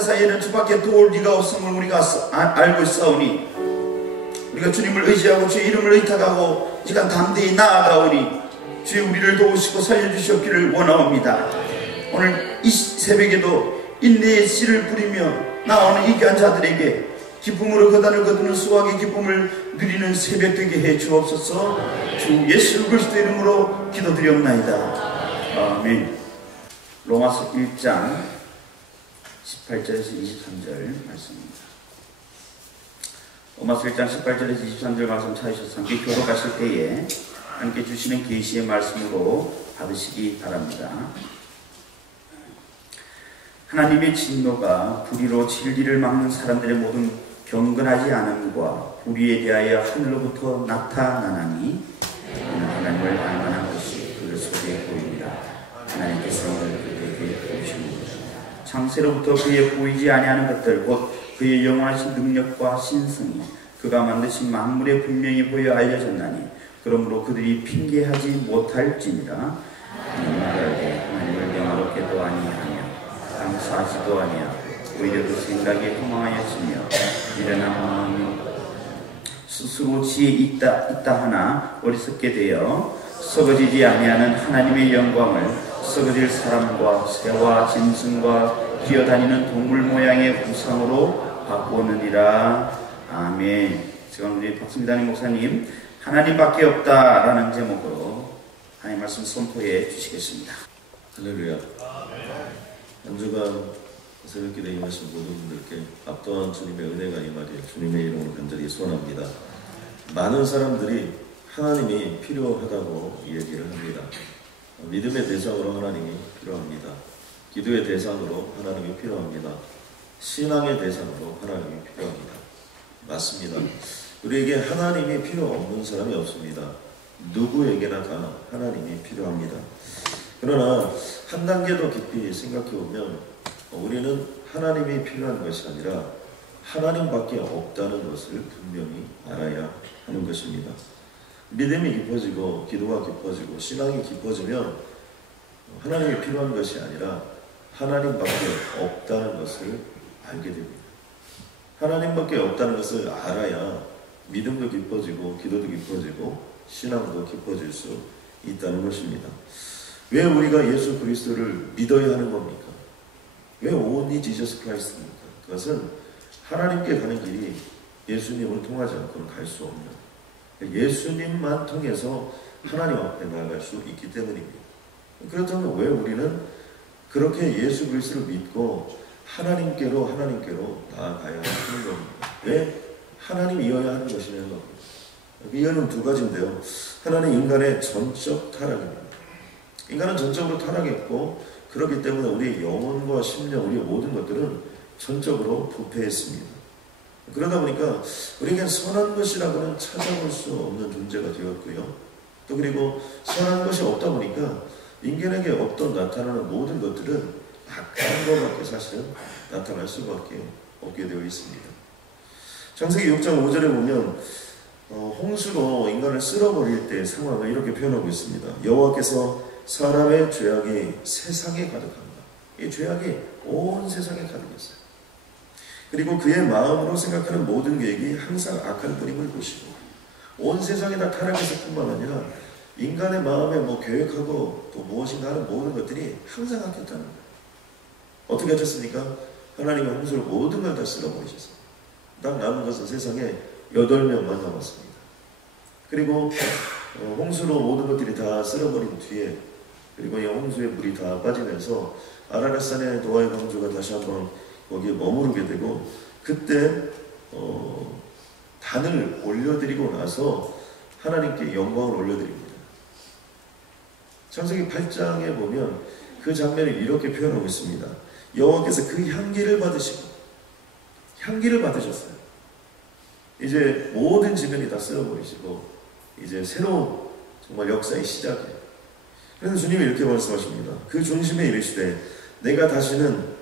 자 사이에는 주밖에 도울 리가 없음을 우리가 알고 있사오니 우리가 주님을 의지하고 주의 이름을 의탁하고 이 시간 담대히 나아가오니 주의 우리를 도우시고 살려주시옵기를 원하옵니다. 오늘 이 새벽에도 인내의 씨를 뿌리며 나오는 이 귀한 자들에게 기쁨으로 거단을 거두는 수확의 기쁨을 누리는 새벽 되게 해 주옵소서. 주 예수 그리스도 이름으로 기도드리옵나이다. 아멘. 로마서 1장 18절에서 23절 말씀입니다. 로마서 1장 18절에서 23절 말씀 찾으셔서 함께 교독하실 때에 함께 주시는 계시의 말씀으로 받으시기 바랍니다. 하나님의 진노가 불의로 진리를 막는 사람들의 모든 경건하지 않음과 불의에 대하여 하늘로부터 나타나나니 하나님을 알만한 것이 그 속에 보입니다. 하나님께서 그에게 보이시는 것입니다. 창세로부터 그에 보이지 아니하는 것들 곧 그의 영원하신 능력과 신성이 그가 만드신 만물에 분명히 보여 알려졌나니 그러므로 그들이 핑계하지 못할지니라. 하나님을 영화롭게도 아니하며 감사하지도 아니하고 오히려 그 생각에 허망하였으며 미련한 마음이 스스로 지혜 있다 하나 어리석게 되어 썩어지지 아니하는 하나님의 영광을 썩어질 사람과 새와 짐승과 기어다니는 동물 모양의 우상으로 바꾸느니라. 아멘. 지금 우리 박승단님 목사님 하나님밖에 없다라는 제목으로 하나님 말씀 선포해 주시겠습니다. 할렐루야. 한 주간 새벽기도에 임하신 모든 분들께 압도한 주님의 은혜가 임하리라 주님의 이름으로 간절히 소원합니다. 많은 사람들이 하나님이 필요하다고 얘기를 합니다. 믿음의 대상으로 하나님이 필요합니다. 기도의 대상으로 하나님이 필요합니다. 신앙의 대상으로 하나님이 필요합니다. 맞습니다. 우리에게 하나님이 필요 없는 사람이 없습니다. 누구에게나 다 하나님이 필요합니다. 그러나 한 단계 더 깊이 생각해 보면 우리는 하나님이 필요한 것이 아니라 하나님밖에 없다는 것을 분명히 알아야 하는 것입니다. 믿음이 깊어지고 기도가 깊어지고 신앙이 깊어지면 하나님이 필요한 것이 아니라 하나님밖에 없다는 것을 알게 됩니다. 하나님밖에 없다는 것을 알아야 믿음도 깊어지고 기도도 깊어지고 신앙도 깊어질 수 있다는 것입니다. 왜 우리가 예수 그리스도를 믿어야 하는 겁니까? 왜 only Jesus Christ입니까? 그것은 하나님께 가는 길이 예수님을 통하지 않고는 갈 수 없는, 예수님만 통해서 하나님 앞에 나아갈 수 있기 때문입니다. 그렇다면 왜 우리는 그렇게 예수 그리스도를 믿고 하나님께로 나아가야 하는 겁니까? 왜 하나님이어야 하는 것이냐는 겁니다. 이유는 두 가지인데요. 하나는 인간의 전적 타락입니다. 인간은 전적으로 타락했고 그렇기 때문에 우리의 영혼과 심령, 우리의 모든 것들은 전적으로 부패했습니다. 그러다 보니까 우리에겐 선한 것이라고는 찾아볼 수 없는 존재가 되었고요. 또 그리고 선한 것이 없다 보니까 인간에게 어떤 나타나는 모든 것들은 악한 것밖에 사실은 나타날 수밖에 없게 되어 있습니다. 창세기 6장 5절에 보면 홍수로 인간을 쓸어버릴 때의 상황을 이렇게 표현하고 있습니다. 여호와께서 사람의 죄악이 세상에 가득합니다. 이 죄악이 온 세상에 가득했어요. 그리고 그의 마음으로 생각하는 모든 계획이 항상 악한 뿐임을 보시고 온 세상에 다 타락했을 뿐만 아니라 인간의 마음에 계획하고 또 무엇인가 하는 모든 것들이 항상 악했다는 거예요. 어떻게 하셨습니까? 하나님은 홍수로 모든 걸 다 쓸어버리셨어요. 딱 남은 것은 세상에 8명만 남았습니다. 그리고 홍수로 모든 것들이 다 쓸어버린 뒤에 그리고 이 홍수의 물이 다 빠지면서 아라랏산의 노아의 방주가 다시 한번 거기에 머무르게 되고 그때 단을 올려드리고 나서 하나님께 영광을 올려드립니다. 창세기 8장에 보면 그 장면을 이렇게 표현하고 있습니다. 여호와께서 그 향기를 받으셨어요. 이제 모든 지면이 다 쓸어버리시고 이제 새로운 정말 역사의 시작이에요. 그래서 주님이 이렇게 말씀하십니다. 그 중심에 이르시되 내가 다시는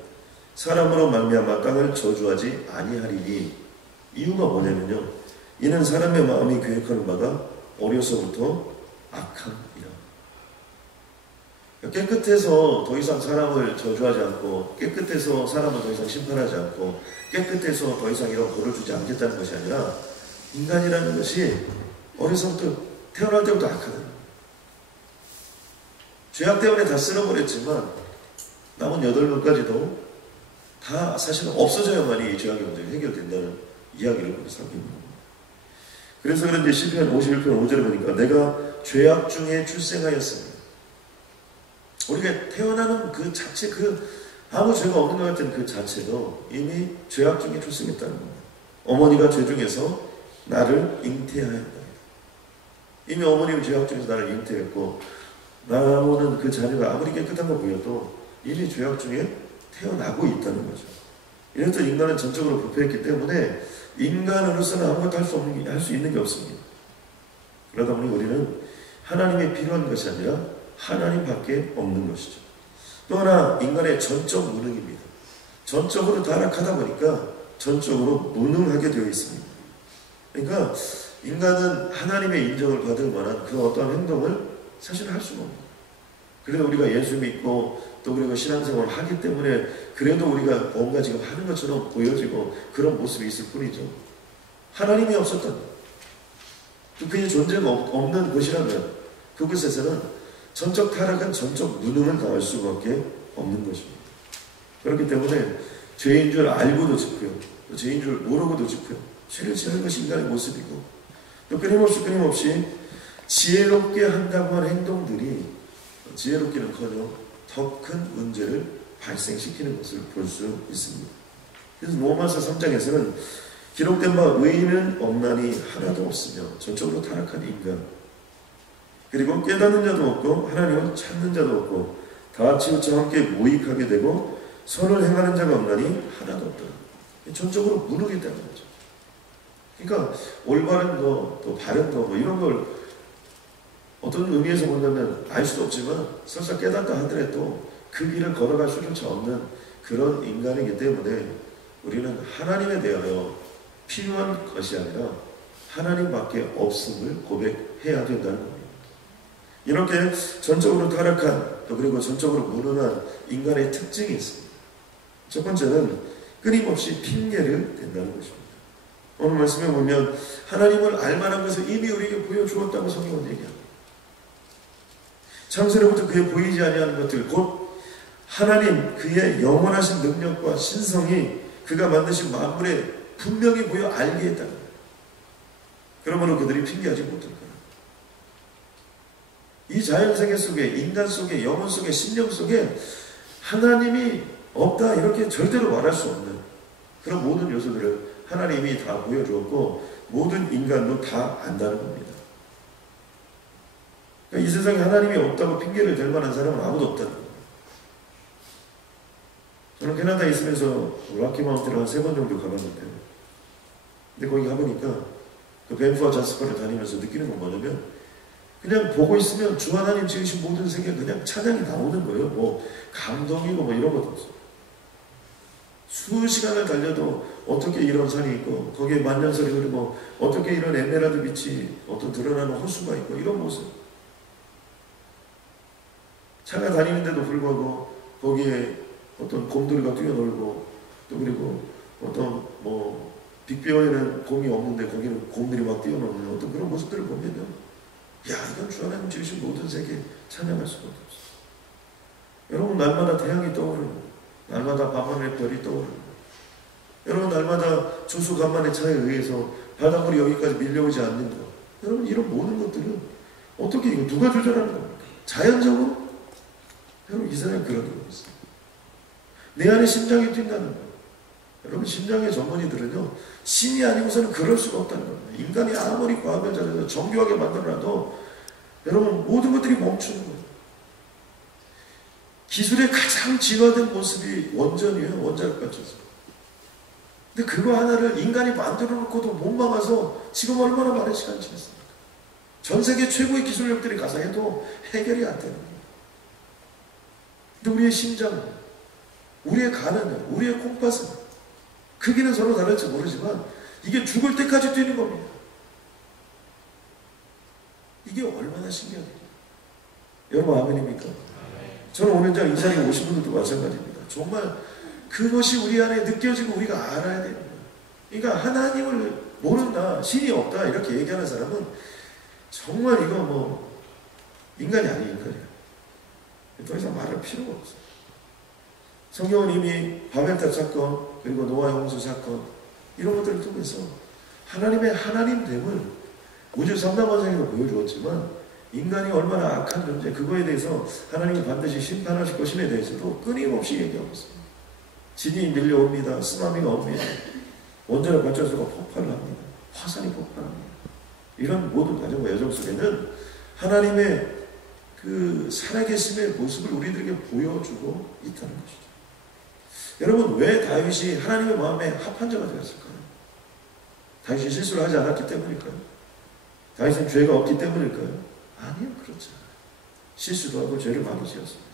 사람으로 말미암아 땅을 저주하지 아니하리니. 이유가 뭐냐면요, 이는 사람의 마음이 계획하는 바가 어려서부터 악함이라. 깨끗해서 더 이상 사람을 저주하지 않고, 깨끗해서 사람을 더 이상 심판하지 않고, 깨끗해서 더 이상 이런 벌을 주지 않겠다는 것이 아니라, 인간이라는 것이 어려서부터 태어날 때부터 악하다. 죄악 때문에 다 쓸어버렸지만 남은 8명까지도 다 사실은 없어져야만이 이 죄악의 문제가 해결된다는 이야기를 거기서 하고 있는 겁니다. 그래서 그런지 시편 51편 5절에 보니까 내가 죄악 중에 출생하였습니다. 우리가 태어나는 그 자체, 아무 죄가 없는 것 같은 그 자체도 이미 죄악 중에 출생했다는 겁니다. 어머니가 죄 중에서 나를 잉태하였다. 이미 어머니는 죄악 중에서 나를 잉태했고, 나오는 그 자녀가 아무리 깨끗한 거 보여도 이미 죄악 중에 태어나고 있다는 거죠. 이래서 인간은 전적으로 부패했기 때문에 인간으로서는 아무것도 할 수 있는 게 없습니다. 그러다 보니 우리는 하나님이 필요한 것이 아니라 하나님밖에 없는 것이죠. 또 하나, 인간의 전적 무능입니다. 전적으로 타락하다 보니까 전적으로 무능하게 되어 있습니다. 그러니까 인간은 하나님의 인정을 받을 만한 그런 어떠한 행동을 사실 할 수가 없는 거예요. 그래도 우리가 예수 믿고 또 우리가 신앙생활을 하기 때문에 그래도 우리가 뭔가 지금 하는 것처럼 보여지고 그런 모습이 있을 뿐이죠. 하나님이 없었던, 또 그의 존재가 없는 곳이라면 그곳에서는 전적 타락은 전적 무능을 당할 수밖에 없는 것입니다. 그렇기 때문에 죄인 줄 알고도 짓고요, 또 죄인 줄 모르고도 짓고요, 죄를 지는 것이 인간의 모습이고, 또 끊임없이 지혜롭게 한다고 하는 행동들이 지혜롭기는커녕 더 큰 문제를 발생시키는 것을 볼 수 있습니다. 그래서 로마서 3장에서는 기록된 바 의인은 없나니 하나도 없으며 전적으로 타락한 인간, 그리고 깨닫는 자도 없고 하나님을 찾는 자도 없고 다 치우쳐 함께 모익하게 되고 선을 행하는 자가 없나니 하나도 없다. 전적으로 무능했다는 거죠. 그러니까 올바른 거, 또 바른 거, 이런 걸 어떤 의미에서 본다면 알 수도 없지만 설사 깨닫다 하더라도 그 길을 걸어갈 수조차 없는 그런 인간이기 때문에 우리는 하나님에 대하여 필요한 것이 아니라 하나님밖에 없음을 고백해야 된다는 겁니다. 이렇게 전적으로 타락한, 또 그리고 전적으로 무능한 인간의 특징이 있습니다. 첫 번째는 끊임없이 핑계를 댄다는 것입니다. 오늘 말씀에 보면 하나님을 알만한 것을 이미 우리에게 보여주었다고 성경은 얘기합니다. 창세로부터 그의 보이지 아니하는 것들, 곧 하나님 그의 영원하신 능력과 신성이 그가 만드신 만물에 분명히 보여 알게 했다는 거예요. 그러므로 그들이 핑계하지 못할 거예요. 이 자연세계 속에, 인간 속에, 영혼 속에, 심령 속에 하나님이 없다 이렇게 절대로 말할 수 없는 그런 모든 요소들을 하나님이 다 보여주었고 모든 인간도 다 안다는 겁니다. 그러니까 이 세상에 하나님이 없다고 핑계를 댈 만한 사람은 아무도 없다는 겁니다. 저는 캐나다에 있으면서 락키 마운틴을 한 3번 정도 가봤는데요. 근데 거기 가보니까 그 밴프와 자스퍼를 다니면서 느끼는 건 뭐냐면 그냥 보고 있으면 주 하나님 지으신 모든 세계가 그냥 찬양이 나오는 거예요. 뭐 감동이고 뭐 이런 것도 없어요. 수시간을 달려도 어떻게 이런 산이 있고 거기에 만년설이 흐르고 어떻게 이런 에메랄드 빛이 어떤 드러나는 호수가 있고 이런 모습. 차가 다니는데도 불구하고 거기에 어떤 곰돌이가 뛰어놀고 또 그리고 어떤 뭐 빅베어에는 곰이 없는데 거기는 곰들이 막 뛰어노는 어떤 그런 모습들을 보면요, 야 이건 주 하나님 지으신 모든 세계 찬양할 수밖에 없어요. 여러분 날마다 태양이 떠오르고 날마다 밤하늘의 별이 떠오르고 여러분 날마다 조수 간만의 차에 의해서 바닷물이 여기까지 밀려오지 않는 것, 여러분 이런 모든 것들은 어떻게 이거 누가 조절하는 겁니까? 자연적으로? 여러분 이 세상에 그런 게 있어요. 내 안에 심장이 뛴다는 거예요. 여러분 심장의 전문의들은요 신이 아니고서는 그럴 수가 없다는 겁니다. 인간이 아무리 과학을 잘해서 정교하게 만들어놔도 여러분 모든 것들이 멈추는 거예요. 기술의 가장 진화된 모습이 원전이에요. 원자력 발전소. 근데 그거 하나를 인간이 만들어 놓고도 못 막아서 지금 얼마나 많은 시간이 지났습니까? 전 세계 최고의 기술력들이 가서 해도 해결이 안 되는 거예요. 근데 우리의 심장, 우리의 간은, 우리의 콩팥은 크기는 서로 다를지 모르지만 이게 죽을 때까지 뛰는 겁니다. 이게 얼마나 신기하겠어요. 여러분 아멘입니까? 저는 오늘 이 자리에 오신 분들도 마찬가지입니다. 정말 그것이 우리 안에 느껴지고 우리가 알아야 됩니다. 그러니까 하나님을 모른다, 신이 없다 이렇게 얘기하는 사람은 정말 이거 뭐 인간이 아닌 인간이야. 더 이상 말할 필요가 없어. 성경은 이미 바벨탑 사건 그리고 노아의 홍수 사건 이런 것들을 통해서 하나님의 하나님됨을 우주 삼단원상에도 보여주었지만 인간이 얼마나 악한 존재 그거에 대해서 하나님이 반드시 심판하실 것임에 대해서도 끊임없이 얘기하고 있습니다. 진이 밀려옵니다. 쓰나미가 옵니다. 온전한 발전소가 폭발을 합니다. 화산이 폭발합니다. 이런 모든 과정과 여정 속에는 하나님의 그 살아계심의 모습을 우리들에게 보여주고 있다는 것이죠. 여러분, 왜 다윗이 하나님의 마음에 합한 자가 되었을까요? 다윗이 실수를 하지 않았기 때문일까요? 다윗은 죄가 없기 때문일까요? 아니요, 그렇지 않아요. 실수도 하고 죄를 많이 지었습니다.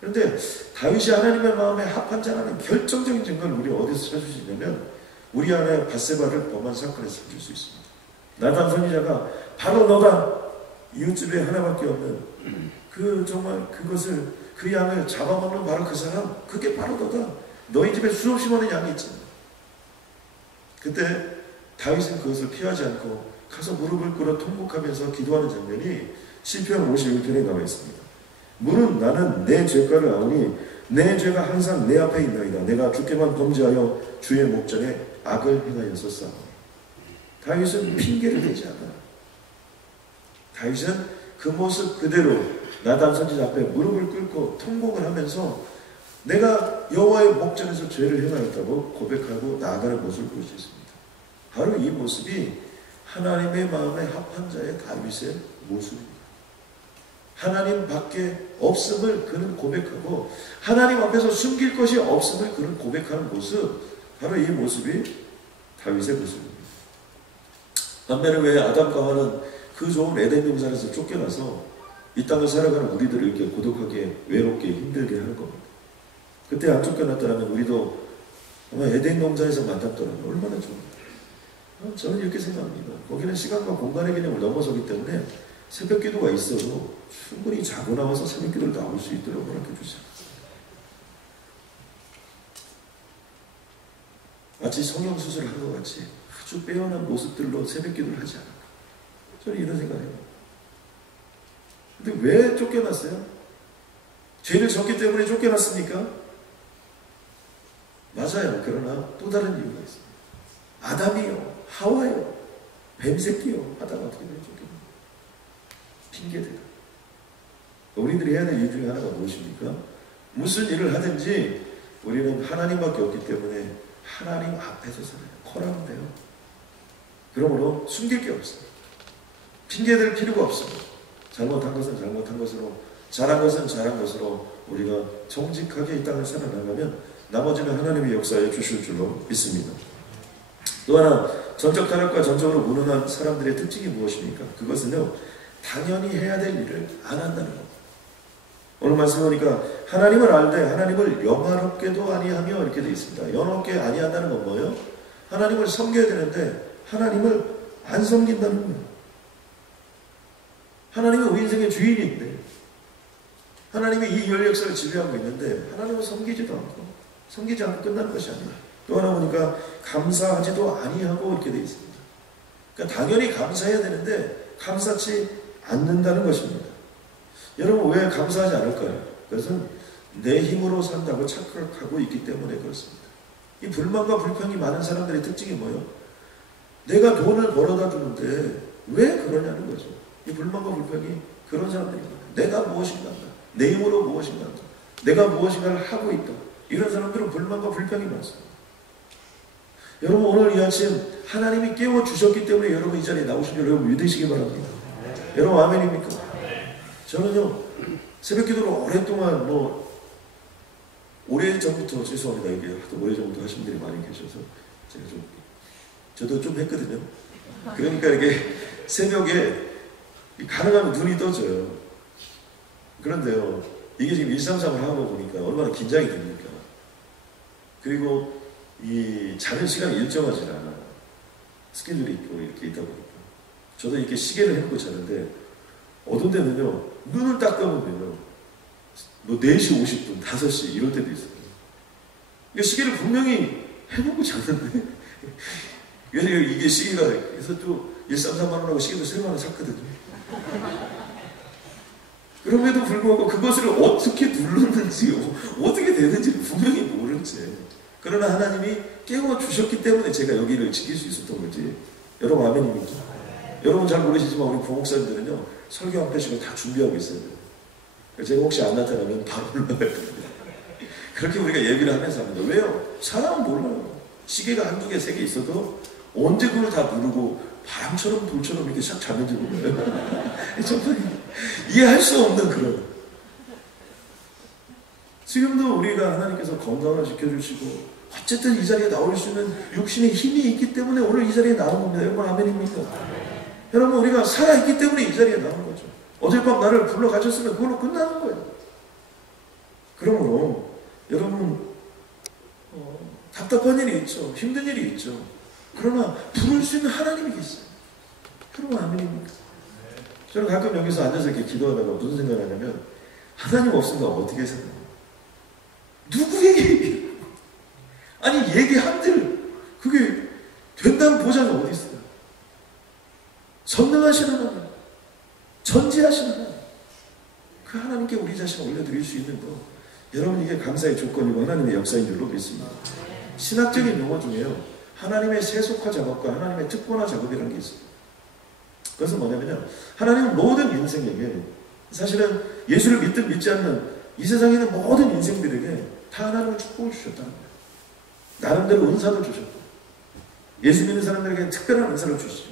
그런데 다윗이 하나님의 마음에 합한 자라는 결정적인 증거를 우리 어디서 찾을 수 있냐면 우리 안에 밧세바를 범한 사건에서 찾을 수 있습니다. 나단 선지자가 바로 너다. 이웃집에 하나밖에 없는 그 정말 그것을 그 양을 잡아먹는 바로 그 사람 그게 바로 너다. 너희 집에 수없이 많은 양이 있잖아. 그때 다윗은 그것을 피하지 않고 가서 무릎을 꿇어 통곡하면서 기도하는 장면이 시편 51편에 나와 있습니다. 물은 나는 내 죄가를 아오니 내 죄가 항상 내 앞에 있나이다. 내가 주께만 범죄하여 주의 목전에 악을 행하였었사오니. 다윗은 핑계를 대지 않아. 다윗은 그 모습 그대로 나단 선지자 앞에 무릎을 꿇고 통곡을 하면서 내가 여호와의 목전에서 죄를 행하였다고 고백하고 나아가는 모습을 볼 수 있습니다. 바로 이 모습이 하나님의 마음에 합한 자의 다윗의 모습입니다. 하나님 밖에 없음을 그는 고백하고 하나님 앞에서 숨길 것이 없음을 그는 고백하는 모습, 바로 이 모습이 다윗의 모습입니다. 반면에 왜 아담과 하와는 그 좋은 에덴 동산에서 쫓겨나서 이 땅을 살아가는 우리들을 이렇게 고독하게 외롭게 힘들게 하는 겁니다. 그때 안 쫓겨났더라면 우리도 아마 에덴 동산에서 만났더라면 얼마나 좋을까. 저는 이렇게 생각합니다. 거기는 시간과 공간의 개념을 넘어서기 때문에 새벽 기도가 있어도 충분히 자고 나와서 새벽 기도를 나올 수 있도록 허락해 주세요. 마치 성형수술을 한 것 같이 아주 빼어난 모습들로 새벽 기도를 하지 않을까. 저는 이런 생각해요. 근데 왜 쫓겨났어요? 죄를 졌기 때문에 쫓겨났습니까? 맞아요. 그러나 또 다른 이유가 있습니다. 아담이요, 하와요, 뱀새끼요 하다가 어떻게 되죠? 핑계대다. 우리들이 해야 될 일 중에 하나가 무엇입니까? 무슨 일을 하든지 우리는 하나님밖에 없기 때문에 하나님 앞에서 살아요. 코라면 돼요. 그러므로 숨길 게 없어요. 핑계댈 필요가 없습니다. 잘못한 것은 잘못한 것으로, 잘한 것은 잘한 것으로 우리가 정직하게 이 땅을 살아나가면 나머지는 하나님의 역사에 주실 줄로 믿습니다. 또 하나, 전적 타락과 전적으로 무능한 사람들의 특징이 무엇입니까? 그것은요, 당연히 해야 될 일을 안 한다는 겁니다. 오늘 말씀 보니까 하나님을 알되 하나님을 영화롭게도 아니하며 이렇게 되어 있습니다. 영화롭게 아니한다는 건 뭐예요? 하나님을 섬겨야 되는데 하나님을 안 섬긴다는 거예요. 하나님은 우리 인생의 주인인데 하나님이 이 인류 역사를 지배하고 있는데 하나님을 섬기지도 않고 섬기지 않고 끝나는 것이 아니에요. 또 하나 보니까 감사하지도 아니하고 이렇게 되어 있습니다. 그러니까 당연히 감사해야 되는데 감사치 않는다는 것입니다. 여러분 왜 감사하지 않을까요? 그것은 내 힘으로 산다고 착각하고 있기 때문에 그렇습니다. 이 불만과 불평이 많은 사람들의 특징이 뭐예요? 내가 돈을 벌어다 주는데 왜 그러냐는 거죠. 이 불만과 불평이 그런 사람들이 많아요. 내가 무엇인가 한다. 내 힘으로 무엇인가 한다. 내가 무엇인가를 하고 있다. 이런 사람들은 불만과 불평이 많습니다. 여러분 오늘 이 아침 하나님이 깨워주셨기 때문에 여러분 이 자리에 나오신 줄 여러분 믿으시기 바랍니다. 여러분 아멘입니까? 저는요 새벽 기도를 오랫동안 오래전부터 죄송합니다. 이게 하도 오래전부터 하신 분들이 많이 계셔서 저도 좀 했거든요. 그러니까 이게 새벽에 가능하면 눈이 떠져요. 그런데요 이게 지금 133을 하고 보니까 얼마나 긴장이 됩니까? 그리고 이 자는 시간이 일정하지 않아. 스케줄이 있고 이렇게 있다 보니까 저도 이렇게 시계를 해놓고 자는데 어떤 데는요 눈을 딱 감으면요 뭐 4시 50분, 5시 이럴 때도 있어요. 그러니까 시계를 분명히 해보고 잤는데 왜냐면 이게 시계가 그래서 또 133만 원하고 시계도 3만 원 샀거든요. 그럼에도 불구하고 그것을 어떻게 눌렀는지 어떻게 되는지 분명히 모른 채 그러나 하나님이 깨워주셨기 때문에 제가 여기를 지킬 수 있었던 거지. 여러분 아멘입니까? 여러분 잘 모르시지만 우리 부목사님들은요 설교 한 편씩을 다 준비하고 있어요. 제가 혹시 안 나타나면 바로 올라가야 됩니다. 그렇게 우리가 예비를 하면서 합니다. 왜요? 사람은 몰라요. 시계가 한두 개, 세 개 있어도 언제 그걸 다 누르고 바람처럼 돌처럼 이렇게 샥 잡는지 몰라요. 정말 이해할 수 없는 그런. 지금도 우리가 하나님께서 건강을 지켜주시고 어쨌든 이 자리에 나올 수 있는 육신의 힘이 있기 때문에 오늘 이 자리에 나온 겁니다. 여러분 아멘입니까? 여러분 우리가 살아있기 때문에 이 자리에 나온 거죠. 어젯밤 나를 불러가셨으면 그걸로 끝나는 거예요. 그러므로 여러분 답답한 일이 있죠. 힘든 일이 있죠. 그러나 부를 수 있는 하나님이 계세요. 여러분 아멘입니까? 저는 가끔 여기서 앉아서 이렇게 기도하다가 무슨 생각을 하냐면 하나님 없으면 어떻게 생각해요? 누구에게 얘기해요? 아니 얘기한들 그게 된다는 보장이 어디 있어요? 전능하신 하나님, 전지하신 하나님, 그 하나님께 우리 자신을 올려드릴 수 있는 것, 여러분 이게 감사의 조건이고 하나님의 역사인 줄로 믿습니다. 신학적인 용어 중에요 하나님의 세속화 작업과 하나님의 특권화 작업이라는 게 있어요. 그것은 뭐냐면요 하나님은 모든 인생에게 사실은 예수를 믿든 믿지 않는 이 세상에 있는 모든 인생들에게 다 하나님의 축복을 주셨다는 거예요. 나름대로 은사도 주셨고 예수 믿는 사람들에게 특별한 은사를 주시죠.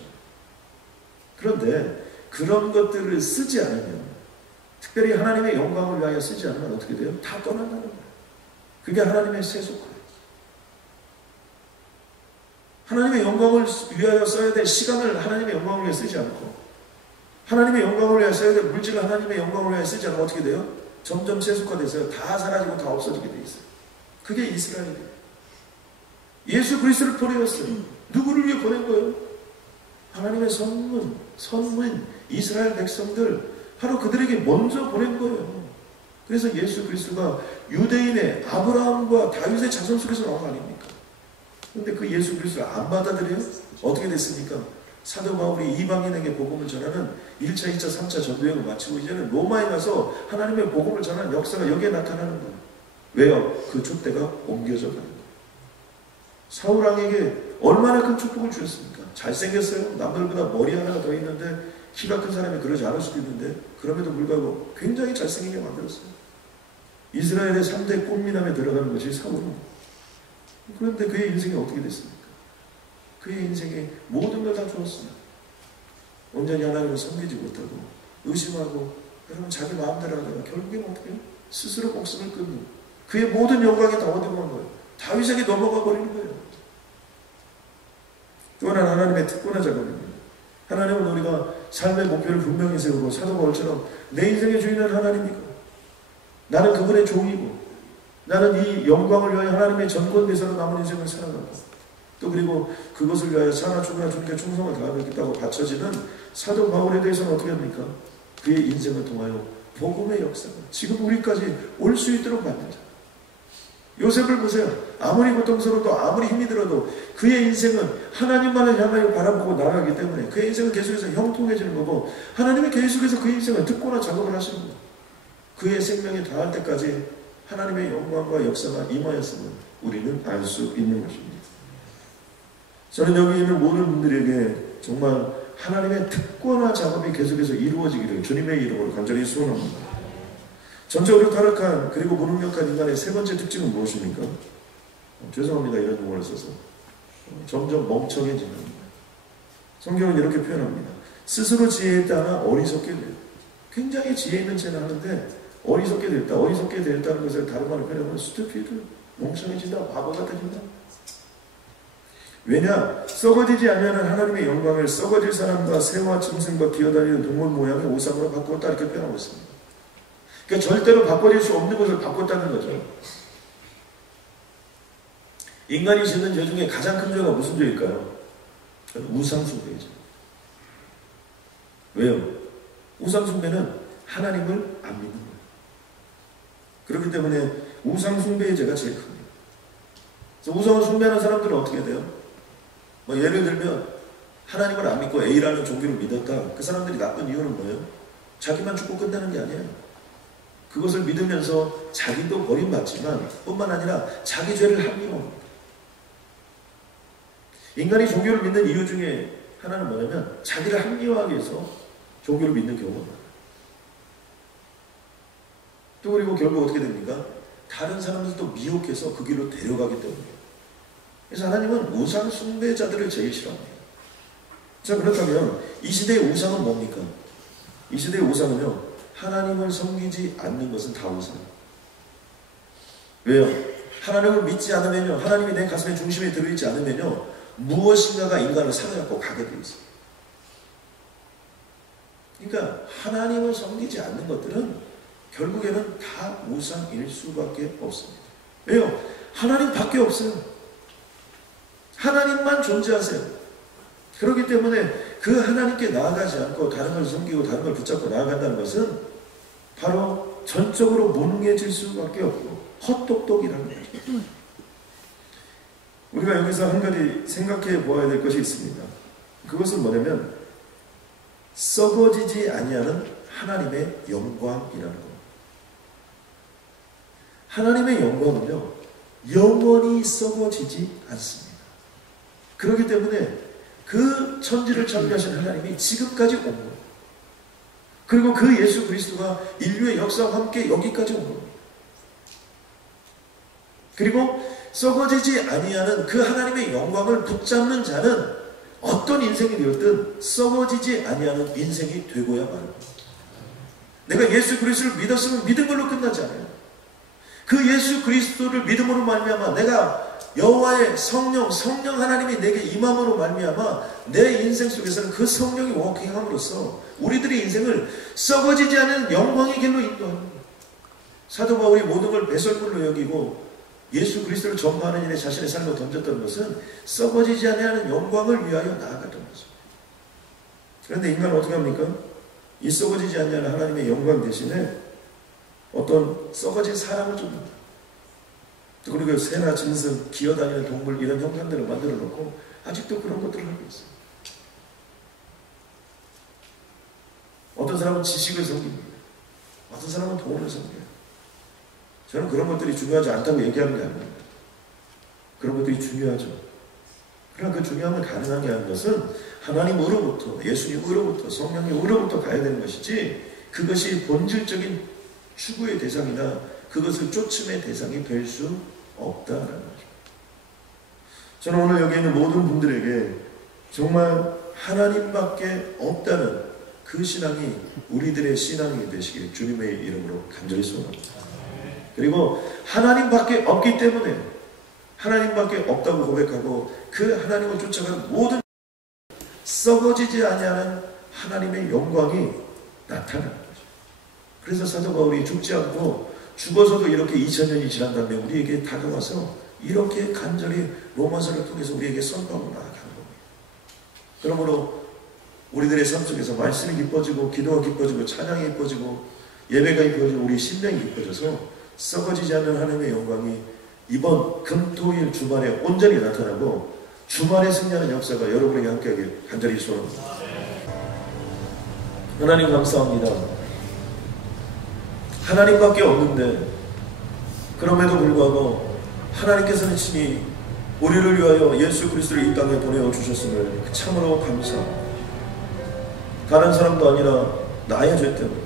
그런데 그런 것들을 쓰지 않으면 특별히 하나님의 영광을 위하여 쓰지 않으면 어떻게 돼요? 다 떠난다는 거예요. 그게 하나님의 세속화예요. 하나님의 영광을 위하여 써야 될 시간을 하나님의 영광을 위해 쓰지 않고 하나님의 영광을 위해 써야 될 물질을 하나님의 영광을 위해 쓰지 않으면 어떻게 돼요? 점점 세속화돼서요. 다 사라지고 다 없어지게 돼 있어요. 그게 이스라엘이에요. 예수 그리스도를 보내었어요. 누구를 위해 보낸 거예요? 하나님의 선민 이스라엘 백성들 바로 그들에게 먼저 보낸 거예요. 그래서 예수 그리스도가 유대인의 아브라함과 다윗의 자손 속에서 나온 거 아닙니까? 근데 그 예수 그리스도를 안 받아들여요? 어떻게 됐습니까? 사도 바울이 이방인에게 복음을 전하는 1차, 2차, 3차 전도여행을 마치고 이제는 로마에 가서 하나님의 복음을 전하는 역사가 여기에 나타나는 거예요. 왜요? 그 촛대가 옮겨져 가는 거예요. 사울왕에게 얼마나 큰 축복을 주셨습니까? 잘생겼어요. 남들보다 머리 하나가 더 있는데 키가 큰 사람이 그러지 않을 수도 있는데 그럼에도 불구하고 굉장히 잘생기게 만들었어요. 이스라엘의 3대 꽃미남에 들어가는 것이 사울은. 그런데 그의 인생이 어떻게 됐습니까? 그의 인생에 모든 걸 다 주었습니다. 온전히 하나님을 섬기지 못하고 의심하고 여러분 자기 마음대로 하다가 결국에는 어떻게 해요? 스스로 목숨을 끊는 그의 모든 영광이 다 어디로 간 거예요? 다윗에게 넘어가 버리는 거예요. 또 하나는 하나님의 특권화 작업입니다. 하나님은 우리가 삶의 목표를 분명히 세우고 사도 바울처럼 내 인생의 주인은 하나님이고 나는 그분의 종이고 나는 이 영광을 위하여 하나님의 전권대사로 남은 인생을 살아가고 또 그리고 그것을 위하여 사나 죽으나 주님께 충성을 다하겠다고 바쳐지는 사도 바울에 대해서는 어떻게 합니까? 그의 인생을 통하여 복음의 역사가 지금 우리까지 올 수 있도록 만든다. 요셉을 보세요. 아무리 고통스러워도 아무리 힘이 들어도 그의 인생은 하나님만을 향하여 바라보고 나아가기 때문에 그의 인생은 계속해서 형통해지는 거고 하나님이 계속해서 그의 인생을 특권화 작업을 하시는 거예요. 그의 생명이 다할 때까지 하나님의 영광과 역사가 임하였음을 우리는 알 수 있는 것입니다. 저는 여기 있는 모든 분들에게 정말 하나님의 특권화 작업이 계속해서 이루어지기를 주님의 이름으로 간절히 소원합니다. 전적으로 타락한 그리고 무능력한 인간의 세 번째 특징은 무엇입니까? 죄송합니다. 이런 용어를 써서 점점 멍청해지는 겁니다. 성경은 이렇게 표현합니다. 스스로 지혜에 따라 어리석게 돼요. 굉장히 지혜 있는 채는 하는데 어리석게 됐다. 어리석게 됐다는 것을 다른 말로 표현하면 스투피드, 멍청해진다, 바보가 된다. 왜냐? 썩어지지 않으면 하나님의 영광을 썩어질 사람과 새와 짐승과 기어다니는 동물 모양의 우상으로 바꾸었다 이렇게 표현하고 있습니다. 그러니까 절대로 바꿔질 수 없는 것을 바꿨다는 거죠. 인간이 짓는 죄 중에 가장 큰 죄가 무슨 죄일까요? 우상숭배이죠. 왜요? 우상숭배는 하나님을 안 믿는 거예요. 그렇기 때문에 우상 숭배의 죄가 제일 큽니다. 그래서 우상을 숭배하는 사람들은 어떻게 돼요? 뭐 예를 들면 하나님을 안 믿고 A라는 종교를 믿었다. 그 사람들이 나쁜 이유는 뭐예요? 자기만 죽고 끝나는 게 아니에요. 그것을 믿으면서 자기도 버림받지만 뿐만 아니라 자기 죄를 합리화합니다. 인간이 종교를 믿는 이유 중에 하나는 뭐냐면 자기를 합리화하기 위해서 종교를 믿는 경우가 많아요. 또 그리고 결국 어떻게 됩니까? 다른 사람들도 미혹해서 그 길로 데려가기 때문이에요. 그래서 하나님은 우상 숭배자들을 제일 싫어합니다. 자, 그렇다면 이 시대의 우상은 뭡니까? 이 시대의 우상은요, 하나님을 섬기지 않는 것은 다 우상이에요. 왜요? 하나님을 믿지 않으면요, 하나님이 내 가슴의 중심에 들어있지 않으면요, 무엇인가가 인간을 사로잡고 가게 되어 있어요. 그러니까 하나님을 섬기지 않는 것들은 결국에는 다 우상일 수밖에 없습니다. 왜요? 하나님밖에 없어요. 하나님만 존재하세요. 그렇기 때문에 그 하나님께 나아가지 않고 다른 걸 섬기고 다른 걸 붙잡고 나아간다는 것은 바로 전적으로 뭉개질 수밖에 없고 헛똑똑이라는 거죠. 우리가 여기서 한 가지 생각해 보아야 될 것이 있습니다. 그것은 뭐냐면 썩어지지 아니하는 하나님의 영광이라는 겁니다. 하나님의 영광은요, 영원히 썩어지지 않습니다. 그렇기 때문에 그 천지를 창조하신 하나님이 지금까지 온 겁니다. 그리고 그 예수 그리스도가 인류의 역사와 함께 여기까지 온 겁니다. 그리고 썩어지지 아니하는 그 하나님의 영광을 붙잡는 자는 어떤 인생이 되었든 썩어지지 아니하는 인생이 되고야 마는 겁니다. 내가 예수 그리스도를 믿었으면 믿은 걸로 끝나지 않아요. 그 예수 그리스도를 믿음으로 말미암아 내가 여호와의 성령 하나님이 내게 임함으로 말미암아 내 인생 속에서는 그 성령이 워킹함으로써 우리들의 인생을 썩어지지 않은 영광의 길로 인도합니다. 사도 바울이 모든 걸 배설물로 여기고 예수 그리스도를 전파하는 일에 자신의 삶을 던졌던 것은 썩어지지 않는 영광을 위하여 나아갔던 것입니다. 그런데 인간은 어떻게 합니까? 이 썩어지지 않는 하나님의 영광 대신에 어떤 썩어진 사람을 줍니다. 그리고 새나 짐승, 기어다니는 동물 이런 형상들을 만들어 놓고 아직도 그런 것들을 하고 있어요. 어떤 사람은 지식을 섬깁니다. 어떤 사람은 돈을 섬겨요. 저는 그런 것들이 중요하지 않다고 얘기하는 게 아닙니다. 그런 것들이 중요하죠. 그러나 그 중요함을 가능하게 하는 것은 하나님으로부터, 예수님으로부터, 성령님으로부터 가야 되는 것이지 그것이 본질적인 추구의 대상이나 그것을 쫓음의 대상이 될 수 없다라는 거죠. 저는 오늘 여기 있는 모든 분들에게 정말 하나님밖에 없다는 그 신앙이 우리들의 신앙이 되시길 주님의 이름으로 간절히 소원합니다. 그리고 하나님밖에 없기 때문에 하나님밖에 없다고 고백하고 그 하나님을 쫓아가는 모든 썩어지지 아니하는 하나님의 영광이 나타나는 거죠. 그래서 사도 바울이 죽지 않고 죽어서도 이렇게 2000년이 지난 다음에 우리에게 다가와서 이렇게 간절히 로마서를 통해서 우리에게 선포하고 나아가는 겁니다. 그러므로 우리들의 삶 속에서 말씀이 기뻐지고 기도가 기뻐지고 찬양이 기뻐지고 예배가 기뻐지고 우리 심령이 기뻐져서 썩어지지 않는 하나님의 영광이 이번 금토일 주말에 온전히 나타나고 주말에 승리하는 역사가 여러분에게 함께하길 간절히 소원합니다. 하나님 감사합니다. 하나님밖에 없는데 그럼에도 불구하고 하나님께서는 친히 우리를 위하여 예수 그리스도를 이 땅에 보내어 주셨음을 참으로 감사합니다. 다른 사람도 아니라 나의 죄 때문에,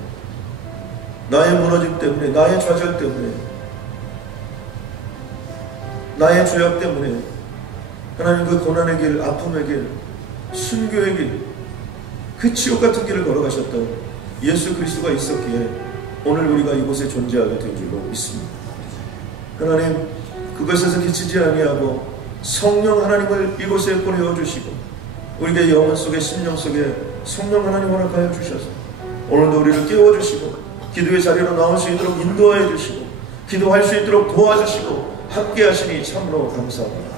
나의 무너짐 때문에, 나의 좌절 때문에, 나의 죄악 때문에 하나님 그 고난의 길, 아픔의 길, 순교의 길, 그 지옥 같은 길을 걸어가셨던 예수 그리스도가 있었기에 오늘 우리가 이곳에 존재하게 된 줄로 믿습니다. 하나님, 그것에서 그치지 아니하고 성령 하나님을 이곳에 보내어 주시고 우리의 영혼 속에 심령 속에 성령 하나님 허락하여 주셔서 오늘도 우리를 깨워주시고 기도의 자리로 나올 수 있도록 인도하여 주시고 기도할 수 있도록 도와주시고 함께 하시니 참으로 감사합니다.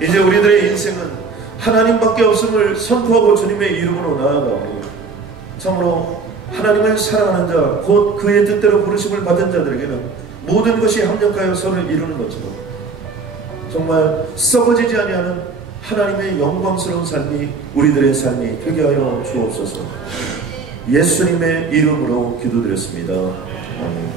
이제 우리들의 인생은 하나님밖에 없음을 선포하고 주님의 이름으로 나아가오니 참으로 하나님을 사랑하는 자, 곧 그의 뜻대로 부르심을 받은 자들에게는 모든 것이 합력하여 선을 이루는 것처럼 정말 썩어지지 아니하는 하나님의 영광스러운 삶이 우리들의 삶이 되게 하여 주옵소서. 예수님의 이름으로 기도드렸습니다. 아멘.